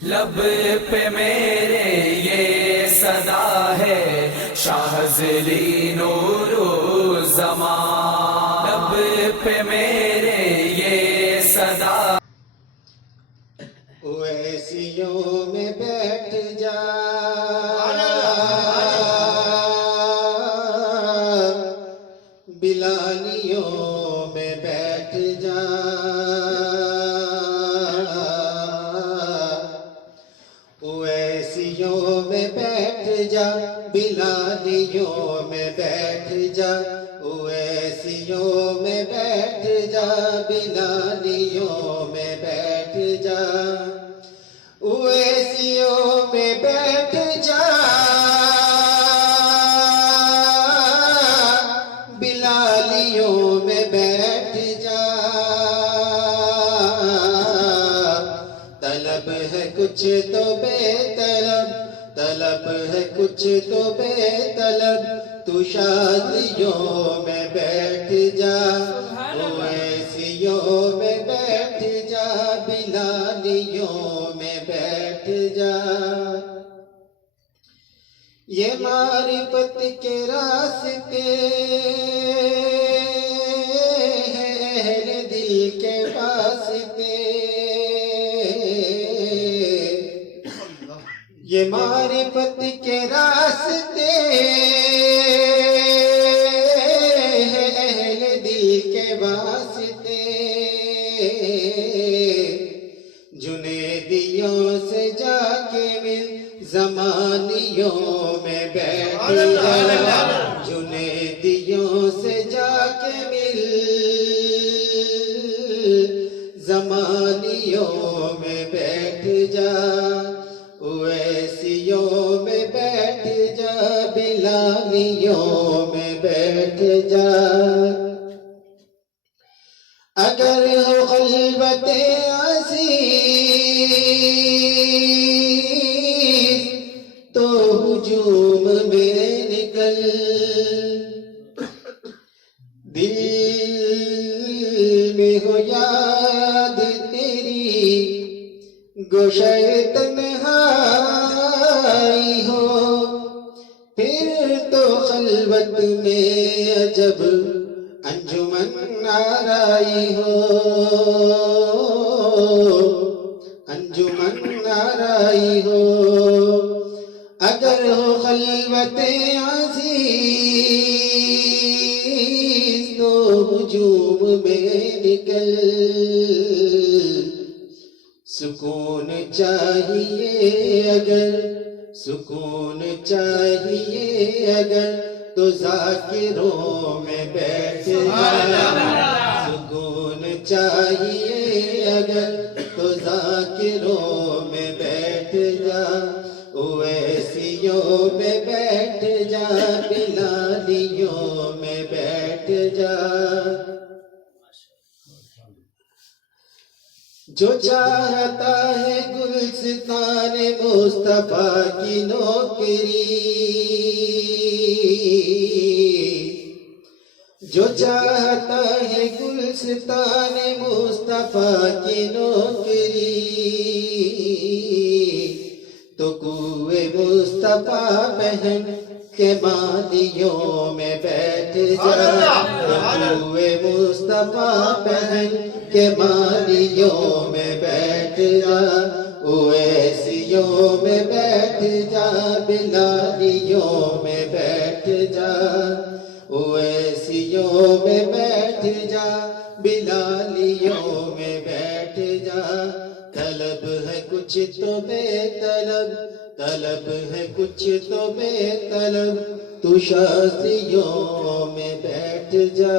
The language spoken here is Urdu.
لب پہ میرے یہ صدا ہے شاہزلی نور زمان، لب پہ میرے یہ صدا اویسیوں میں بیٹھ جا بلالیوں میں بیٹھ جا اویسیوں میں بیٹھ جا بلالیوں میں بیٹھ جا اویسیوں میں بیٹھ جا بلالیوں میں بیٹھ جا اویسیوں میں بیٹھ جا بلالیوں میں بیٹھ جا طلب ہے کچھ تو بے طلب طلب ہے کچھ تو بے طلب تو شادیوں میں بیٹھ جا اویسیوں میں بیٹھ جا بلالیوں میں بیٹھ جا یہ معرفت کے راستے ہیں اہل دل کے واسطے یہ معرفت کے راستے ہیں اہل دل کے واسطے جنیدیوں سے جا کے مل زمانیوں میں بیٹھ جا جنیدیوں سے جا کے مل زمانیوں میں بیٹھ جا اویسیوں میں بیٹھ جا بلالیوں میں بیٹھ جا اگر ہو خلوت عزیز تو ہجوم میں نکل دل میں ہو یاد تیری گوشۂ تنہائی ہو پھر تو خلوت میں عجب انجمن آرائی ہو انجمن آرائی ہو اگر ہو خلوت عزیز تو ہجوم میں نکل سکون چاہیے اگر سکون چاہیے اگر تو ذاکروں میں بیٹھ جا سکون چاہیے اگر تو ذاکروں میں بیٹھ جا اویسیوں میں بیٹھ جا بلالیوں میں بیٹھ جا جو چاہتا ہے گلستان مصطفیٰ کی نوکری جو چاہتا ہے گلستان مصطفیٰ کی نوکری تو کوئے مصطفیٰ پہن کے مادیوں میں بیٹھ جا کوئے مصطفیٰ پہن کے مادیوں میں بیٹھ جا اویسیوں میں بیٹھ جا بلالیوں میں بیٹھ جا اویسیوں میں بیٹھ جا بلالیوں میں بیٹھ جا طلب ہے کچھ تو بے طلب طلب ہے کچھ تو بے طلب تو شادیوں میں بیٹھ جا